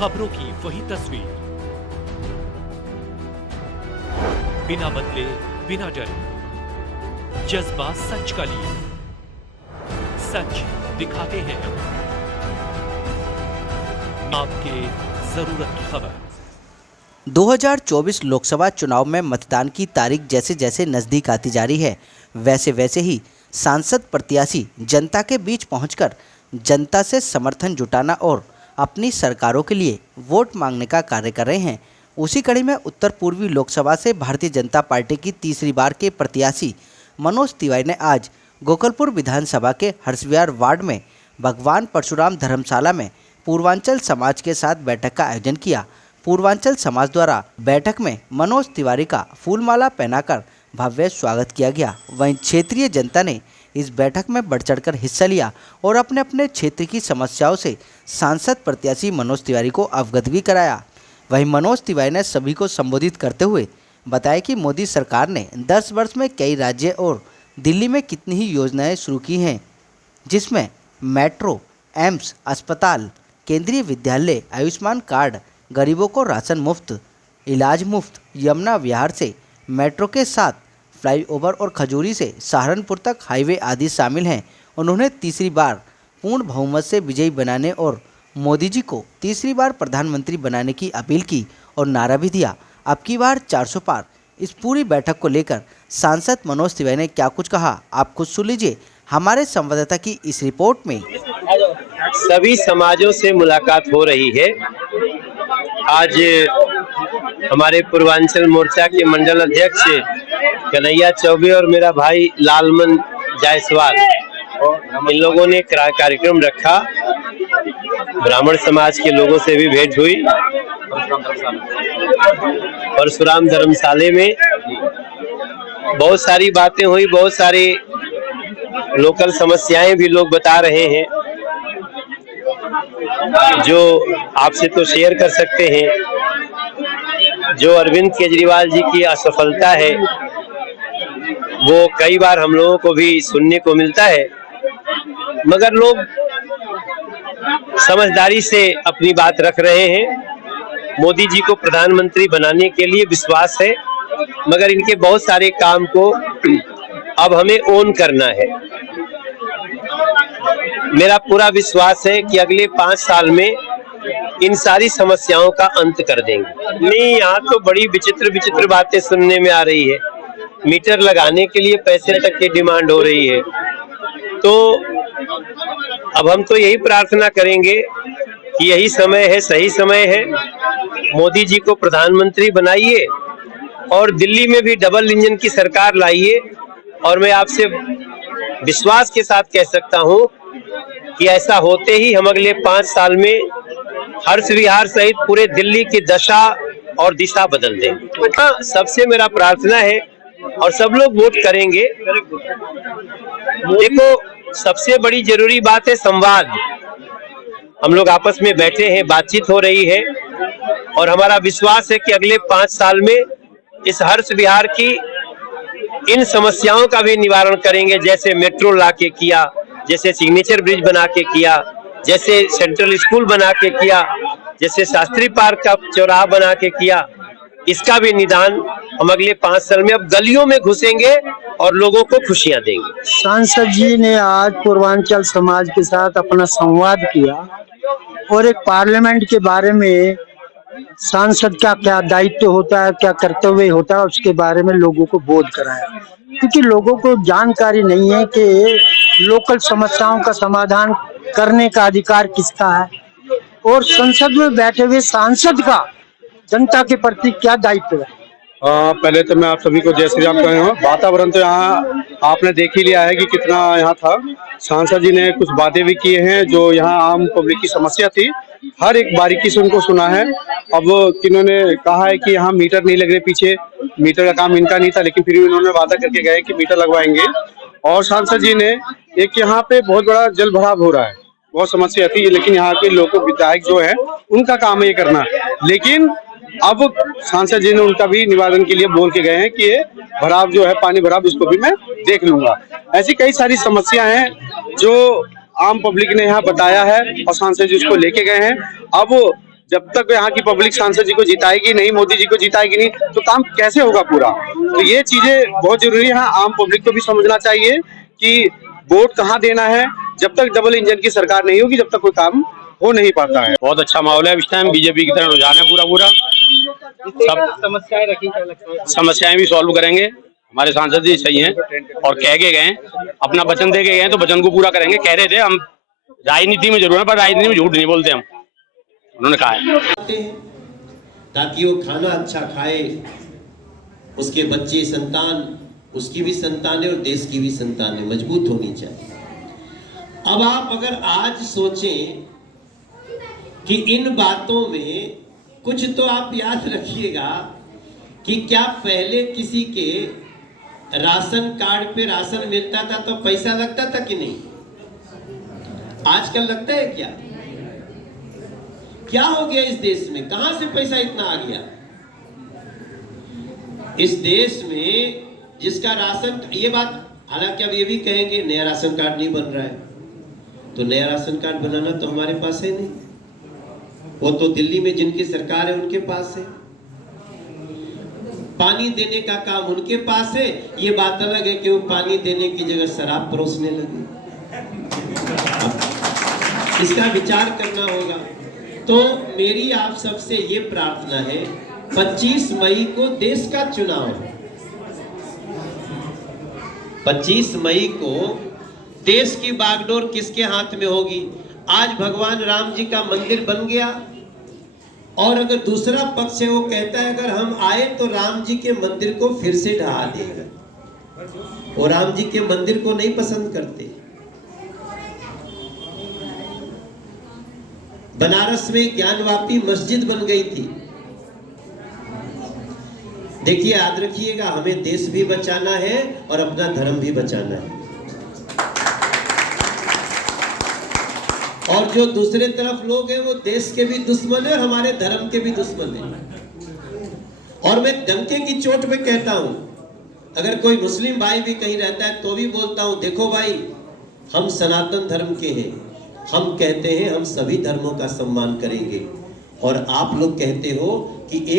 खबरों की वही तस्वीर, बिना बदले बिना डरे, जज्बा सच का लिए, सच दिखाते हैं आपके जरूरत की खबर। 2024 लोकसभा चुनाव में मतदान की तारीख जैसे जैसे नज़दीक आती जा रही है, वैसे वैसे ही सांसद प्रत्याशी जनता के बीच पहुंचकर जनता से समर्थन जुटाना और अपनी सरकारों के लिए वोट मांगने का कार्य कर रहे हैं। उसी कड़ी में उत्तर पूर्वी लोकसभा से भारतीय जनता पार्टी की तीसरी बार के प्रत्याशी मनोज तिवारी ने आज गोकलपुर विधानसभा के हर्षविहार वार्ड में भगवान परशुराम धर्मशाला में पूर्वांचल समाज के साथ बैठक का आयोजन किया। पूर्वांचल समाज द्वारा बैठक में मनोज तिवारी का फूलमाला पहनाकर भव्य स्वागत किया गया। वहीं क्षेत्रीय जनता ने इस बैठक में बढ़ चढ़कर हिस्सा लिया और अपने अपने क्षेत्र की समस्याओं से सांसद प्रत्याशी मनोज तिवारी को अवगत भी कराया। वहीं मनोज तिवारी ने सभी को संबोधित करते हुए बताया कि मोदी सरकार ने 10 वर्ष में कई राज्य और दिल्ली में कितनी ही योजनाएं शुरू की हैं, जिसमें मेट्रो, एम्स, अस्पताल, केंद्रीय विद्यालय, आयुष्मान कार्ड, गरीबों को राशन मुफ्त, इलाज मुफ्त, यमुना विहार से मेट्रो के साथ फ्लाईओवर और खजूरी से सहारनपुर तक हाईवे आदि शामिल हैं। उन्होंने तीसरी बार पूर्ण बहुमत से विजयी बनाने और मोदी जी को तीसरी बार प्रधानमंत्री बनाने की अपील की और नारा भी दिया, अब की बार 400 पार। इस पूरी बैठक को लेकर सांसद मनोज तिवारी ने क्या कुछ कहा, आप खुद सुन लीजिए हमारे संवाददाता की इस रिपोर्ट में। सभी समाजों से मुलाकात हो रही है। आज हमारे पूर्वांचल मोर्चा के मंडल अध्यक्ष कन्हैया चौबे और मेरा भाई लालमन जायसवाल, इन लोगों ने कार्यक्रम रखा। ब्राह्मण समाज के लोगों से भी भेंट हुई। परशुराम धर्मशाले में बहुत सारी बातें हुई, बहुत सारी लोकल समस्याएं भी लोग बता रहे हैं जो आपसे तो शेयर कर सकते हैं। जो अरविंद केजरीवाल जी की असफलता है वो कई बार हम लोगों को भी सुनने को मिलता है, मगर लोग समझदारी से अपनी बात रख रहे हैं। मोदी जी को प्रधानमंत्री बनाने के लिए विश्वास है, मगर इनके बहुत सारे काम को अब हमें ओन करना है। मेरा पूरा विश्वास है कि अगले 5 साल में इन सारी समस्याओं का अंत कर देंगे। नहीं, यहाँ तो बड़ी विचित्र बातें सुनने में आ रही है। मीटर लगाने के लिए पैसे तक की डिमांड हो रही है। तो अब हम तो यही प्रार्थना करेंगे कि यही समय है, सही समय है, मोदी जी को प्रधानमंत्री बनाइए और दिल्ली में भी डबल इंजन की सरकार लाइए। और मैं आपसे विश्वास के साथ कह सकता हूं कि ऐसा होते ही हम अगले 5 साल में हर्ष विहार सहित पूरे दिल्ली की दशा और दिशा बदल देंगे। सबसे मेरा प्रार्थना है और सब लोग वोट करेंगे। देखो, सबसे बड़ी जरूरी बात है संवाद। हम लोग आपस में बैठे हैं, बातचीत हो रही है और हमारा विश्वास है कि अगले 5 साल में इस हर्ष विहार की इन समस्याओं का भी निवारण करेंगे। जैसे मेट्रो ला के किया, जैसे सिग्नेचर ब्रिज बना के किया, जैसे सेंट्रल स्कूल बना के किया, जैसे शास्त्री पार्क का चौराहा बना के किया, इसका भी निदान हम अगले 5 साल में अब गलियों में घुसेंगे और लोगों को खुशियां देंगे। सांसद जी ने आज पूर्वांचल समाज के साथ अपना संवाद किया और एक पार्लियामेंट के बारे में सांसद का क्या दायित्व होता है, क्या कर्तव्य होता है, उसके बारे में लोगों को बोध कराया। क्योंकि लोगों को जानकारी नहीं है कि लोकल समस्याओं का समाधान करने का अधिकार किसका है और संसद में बैठे हुए सांसद का जनता के प्रति क्या दायित्व है। पहले तो मैं आप सभी को जय श्री राम कह रहा हूँ। वातावरण तो यहाँ आपने देख ही लिया है कि कितना यहाँ था। सांसद जी ने कुछ बातें भी किए हैं जो यहाँ आम पब्लिक की समस्या थी, हर एक बारीकी से उनको सुना है। अब किन्होंने कहा है कि यहाँ मीटर नहीं लग रहे, पीछे मीटर का काम इनका नहीं था, लेकिन फिर भी उन्होंने वादा करके गए कि मीटर लगवाएंगे। और सांसद जी ने एक यहाँ पे बहुत बड़ा जल भराव हो रहा है, बहुत समस्या थी, लेकिन यहाँ के लोग विधायक जो है उनका काम है ये करना। लेकिन अब सांसद जी ने उनका भी निवारण के लिए बोल के गए हैं कि ये भराव जो है, पानी भराव, इसको भी मैं देख लूंगा। ऐसी कई सारी समस्याएं हैं जो आम पब्लिक ने यहाँ बताया है और सांसद जी उसको लेके गए हैं। अब जब तक यहाँ की पब्लिक सांसद जी को जिताएगी नहीं, मोदी जी को जिताएगी नहीं, तो काम कैसे होगा पूरा। तो ये चीजें बहुत जरूरी है। आम पब्लिक को भी समझना चाहिए कि वोट कहाँ देना है। जब तक डबल इंजन की सरकार नहीं होगी, जब तक कोई काम हो नहीं पाता है। बहुत अच्छा माहौल है इस टाइम, बीजेपी की तरफ रुझान है पूरा। सब समस्याएं रखी, क्या लगता है? समस्याएं भी सॉल्व करेंगे। हमारे सांसद जी सही हैं और कह के गए, अपना वचन दे के गए, तो वचन को पूरा करेंगे। कह रहे थे हम राजनीति में जरूर है, पर राजनीति में झूठ नहीं बोलते हम, उन्होंने कहा है। ताकि वो खाना अच्छा खाए, उसके बच्चे संतान, उसकी भी संतान है और देश की भी संतान है, मजबूत होनी चाहिए। अब आप अगर आज सोचें कि इन बातों में कुछ तो आप याद रखिएगा कि क्या पहले किसी के राशन कार्ड पे राशन मिलता था तो पैसा लगता था कि नहीं? आजकल लगता है क्या? क्या हो गया इस देश में? कहां से पैसा इतना आ गया? इस देश में जिसका राशन, ये बात हालांकि अब ये भी कहेंगे नया राशन कार्ड नहीं बन रहा है, तो नया राशन कार्ड बनाना तो हमारे पास है नहीं, वो तो दिल्ली में जिनकी सरकार है उनके पास है। पानी देने का काम उनके पास है। ये बात अलग है कि वो पानी देने की जगह शराब परोसने लगे। इसका विचार करना होगा। तो मेरी आप सबसे ये प्रार्थना है, 25 मई को देश का चुनाव है। 25 मई को देश की बागडोर किसके हाथ में होगी? आज भगवान राम जी का मंदिर बन गया और अगर दूसरा पक्ष है वो कहता है अगर हम आए तो राम जी के मंदिर को फिर से ढहा देगा, वो राम जी के मंदिर को नहीं पसंद करते। बनारस में ज्ञानवापी मस्जिद बन गई थी। देखिए, याद रखिएगा, हमें देश भी बचाना है और अपना धर्म भी बचाना है। और जो दूसरे तरफ लोग हैं वो देश के भी दुश्मन है, हमारे धर्म के भी दुश्मन है। और मैं डंके की चोट पे कहता हूं, अगर कोई मुस्लिम भाई भी कहीं रहता है तो भी बोलता हूं, देखो भाई, हम सनातन धर्म के हैं, हम कहते हैं हम सभी धर्मों का सम्मान करेंगे, और आप लोग कहते हो कि एक